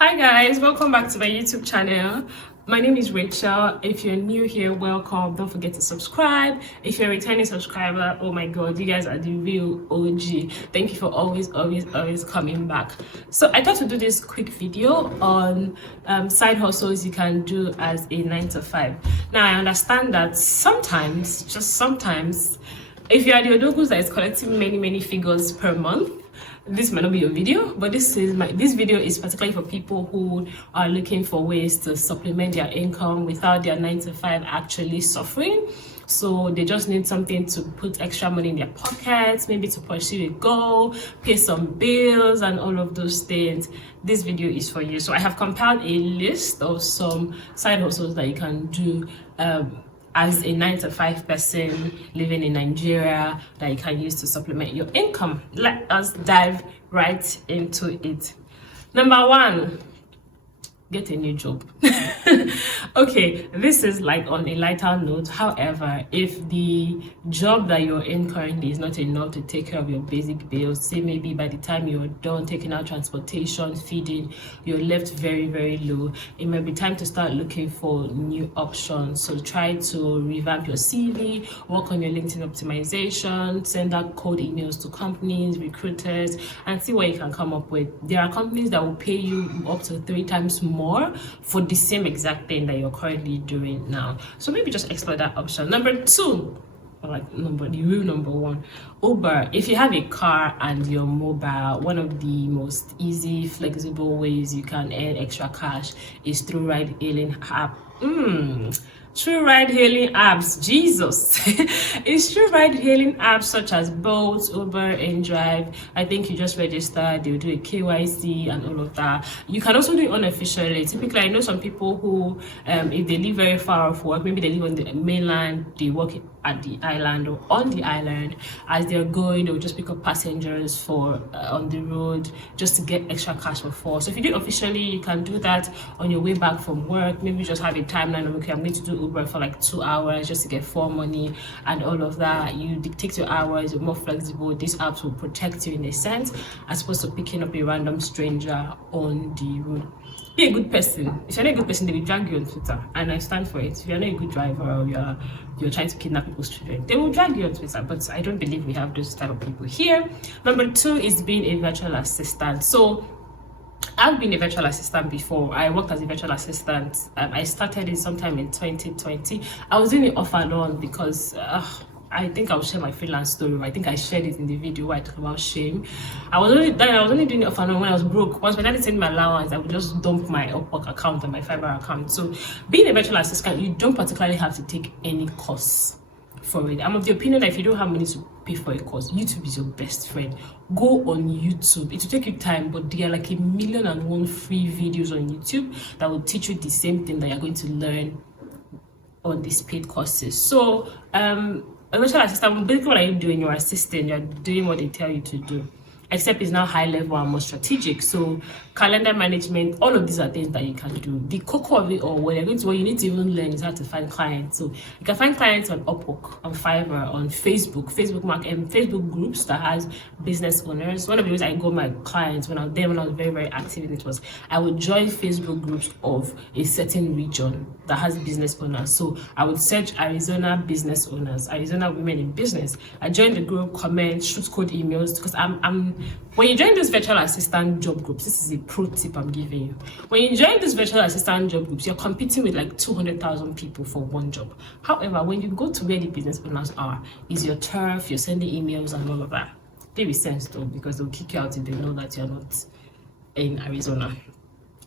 Hi guys, welcome back to my YouTube channel. My name is Rachel. If you're new here, welcome. Don't forget to subscribe. If you're a returning subscriber, oh my god, you guys are the real OG. Thank you for always coming back. So I thought to do this quick video on side hustles you can do as a 9 to 5. Now I understand that sometimes, just sometimes, if you are the odogus that is collecting many figures per month, this might not be your video, but this video is particularly for people who are looking for ways to supplement their income without their 9 to 5 actually suffering. So they just need something to put extra money in their pockets, maybe to pursue a goal, pay some bills and all of those things. This video is for you. So I have compiled a list of some side hustles that you can do as a 9 to 5 person living in Nigeria that you can use to supplement your income. Let us dive right into it. Number 1, get a new job. Okay, this is like on a lighter note. However, if the job that you're in currently is not enough to take care of your basic bills, say maybe by the time you're done taking out transportation, feeding, you're left very low, it might be time to start looking for new options. So try to revamp your CV, work on your LinkedIn optimization, send out cold emails to companies, recruiters, and see what you can come up with. There are companies that will pay you up to 3 times more for the same exact thing that you're currently doing now. So maybe just explore that option. Number 2, the real number 1, Uber. If you have a car and you're mobile, one of the most easy, flexible ways you can earn extra cash is through ride-hailing app. True ride-hailing apps, Jesus. It's true ride-hailing apps such as Bolt, Uber, and Drive. I think you just register, they'll do a KYC and all of that. You can also do it unofficially. Typically, I know some people who, if they live very far off work, maybe they live on the mainland, they work at the island or on the island. As they're going, they'll just pick up passengers for on the road just to get extra cash for fall. So if you do it officially, you can do that on your way back from work. Maybe just have a timeline of, okay, I'm going to do Uber for like 2 hours just to get full money and all of that. You dictate your hours, you're more flexible. These apps will protect you in a sense, as opposed to picking up a random stranger on the road. Be a good person. If you're not a good person, they will drag you on Twitter, and I stand for it. If you're not a good driver or you're trying to kidnap people's children, they will drag you on Twitter. But I don't believe we have those type of people here. Number 2 is being a virtual assistant. So I've been a virtual assistant before. I worked as a virtual assistant. I started it sometime in 2020. I was doing it off and on because I think I'll share my freelance story. I think I shared it in the video where I talk about shame. I was only doing it off and on when I was broke. Once my daddy sent me my allowance, I would just dump my Upwork account and my Fiverr account. So being a virtual assistant, you don't particularly have to take any course for it. I'm of the opinion that if you don't have money to pay for a course, YouTube is your best friend. Go on YouTube. It will take you time, but there are like 1,000,001 free videos on YouTube that will teach you the same thing that you're going to learn on these paid courses. So a virtual assistant, basically what are you doing? You're assisting, you're doing what they tell you to do, except it's now high level and more strategic. So calendar management, all of these are things that you can do. The core of it, or what you need to even learn is how to find clients. So you can find clients on Upwork, on Fiverr, on Facebook groups that has business owners. One of the ways I got my clients when I was very active in it was I would join Facebook groups of a certain region that has business owners. So I would search Arizona business owners, Arizona women in business. I joined the group, comment, shoot code emails, because when you join these virtual assistant job groups, this is a pro tip I'm giving you. When you join these virtual assistant job groups, you're competing with like 200,000 people for one job. However, when you go to where the business owners are, is your turf, you're sending emails and all of that. They will sense though, because they'll kick you out if they know that you're not in Arizona.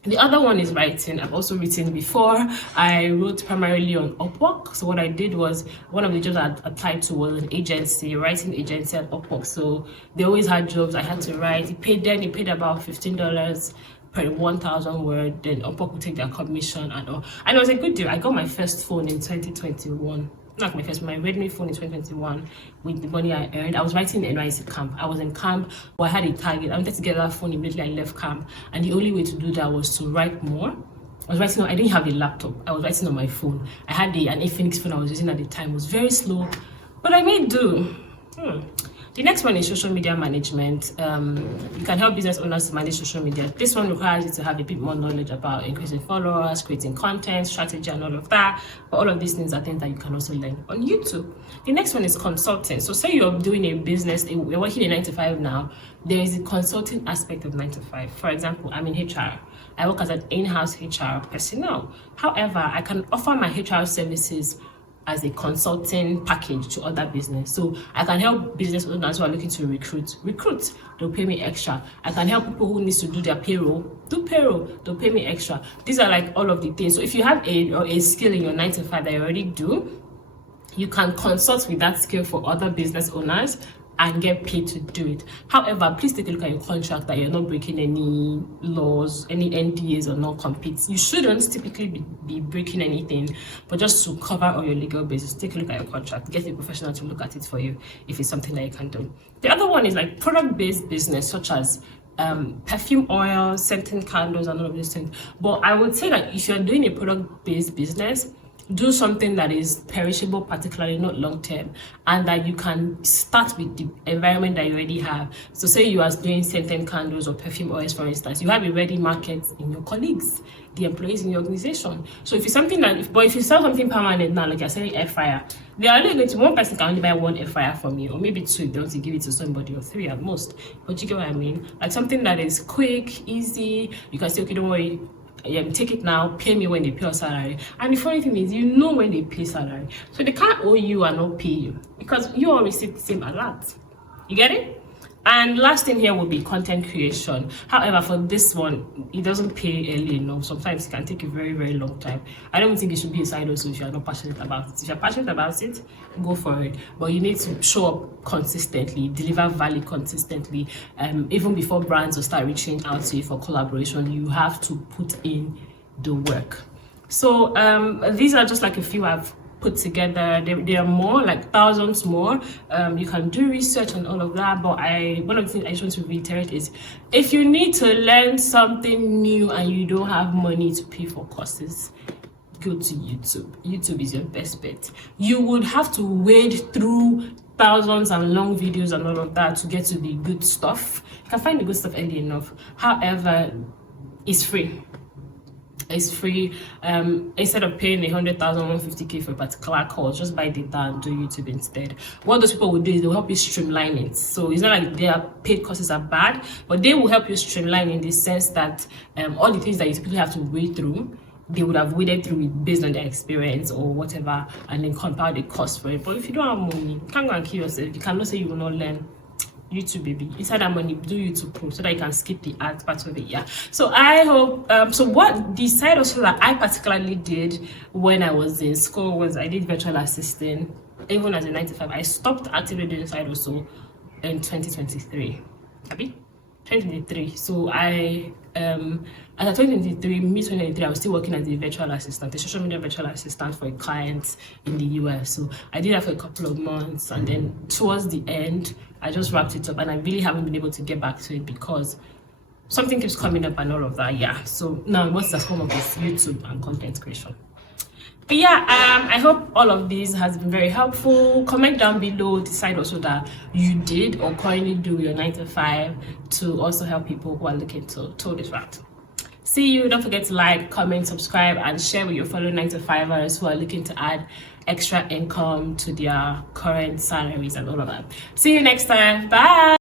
The other one is writing. I've also written before. I wrote primarily on Upwork. So what I did was, one of the jobs I applied to was an agency, writing agency at Upwork. So they always had jobs I had to write. It paid about $15 per 1,000 word. Then Upwork would take their commission and all. And it was a good deal. I got my first phone in 2021. Not my Redmi phone in 2021 with the money I earned. I was writing in NYC camp. I was in camp, but I had a target. I wanted to get that phone immediately I left camp. And the only way to do that was to write more. I didn't have a laptop. I was writing on my phone. I had an Infinix phone I was using at the time. It was very slow, but I made do. The next one is social media management. You can help business owners to manage social media. This one requires you to have a bit more knowledge about increasing followers, creating content, strategy, and all of that. But all of these things are things that you can also learn on YouTube. The next one is consulting. So say you're doing a business, you're working a 9 to 5 now. There is a consulting aspect of 9 to 5. For example, I'm in HR. I work as an in-house HR personnel. However, I can offer my HR services as a consulting package to other business. So I can help business owners who are looking to recruit. They'll pay me extra. I can help people who need to do their payroll, do payroll, they'll pay me extra. These are like all of the things. So if you have a skill in your 9 to 5 that you already do, you can consult with that skill for other business owners and get paid to do it. However, please take a look at your contract that you're not breaking any laws, any NDAs or non-competes. You shouldn't typically be breaking anything, but just to cover all your legal basis, take a look at your contract, get a professional to look at it for you if it's something that you can do. The other one is like product-based business, such as perfume oil, scented candles, and all of these things. But I would say that if you're doing a product-based business, do something that is perishable, particularly not long term, and that you can start with the environment that you already have. So say you are doing scented candles or perfume oils, for instance, you have a ready market in your colleagues, the employees in your organization. So if it's something that, if you sell something permanent now, like you're selling air fryer, they are only going to, one person can only buy one air fryer from you, or maybe 2 if they want to give it to somebody, or 3 at most. But you get what I mean? Like something that is quick, easy, you can say, okay, don't worry, take it now, pay me when they pay your salary. And the funny thing is, you know when they pay salary, so they can't owe you and not pay you because you all receive the same alert. You get it? And last thing here will be content creation. However, for this one, it doesn't pay early enough. Sometimes it can take a very, very long time. I don't think it should be a side hustle if you're not passionate about it. If you're passionate about it, go for it. But you need to show up consistently, deliver value consistently. Even before brands will start reaching out to you for collaboration, you have to put in the work. So these are just like a few I've put together. There are more, like thousands more. You can do research and all of that, but one of the things I just want to reiterate is, if you need to learn something new and you don't have money to pay for courses, go to YouTube. YouTube is your best bet. You would have to wade through thousands and long videos and all of that to get to the good stuff. You can find the good stuff early enough. However, it's free. It's free. Instead of paying 100,000, 150K for a particular course, just buy data and do YouTube instead. What those people will do is they'll help you streamline it. So it's not like their paid courses are bad, but they will help you streamline in the sense that all the things that you typically have to wade through, they would have waded through it based on their experience or whatever, and then compile the cost for it. But if you don't have money, you can't go and kill yourself. You cannot say you will not learn. YouTube, baby. Inside that money, do YouTube Pro so that you can skip the art part of it. Yeah. So I hope so what the side hustle that I particularly did when I was in school was I did virtual assistant. Even as a 9 to 5, I stopped actively doing side hustle in 2023. Happy? 2023. So I as a 2023, mid 2023, I was still working as a virtual assistant, a social media virtual assistant for a client in the US. So I did that for a couple of months, and then towards the end, I just wrapped it up, and I really haven't been able to get back to it because something keeps coming up and all of that. Yeah. So now what's the form of this? YouTube and content creation. But yeah, I hope all of this has been very helpful. Comment down below, decide also that you did or currently do your 9 to 5 to also help people who are looking to toe this route. See you. Don't forget to like, comment, subscribe, and share with your fellow 9 to 5ers who are looking to add extra income to their current salaries and all of that. See you next time. Bye.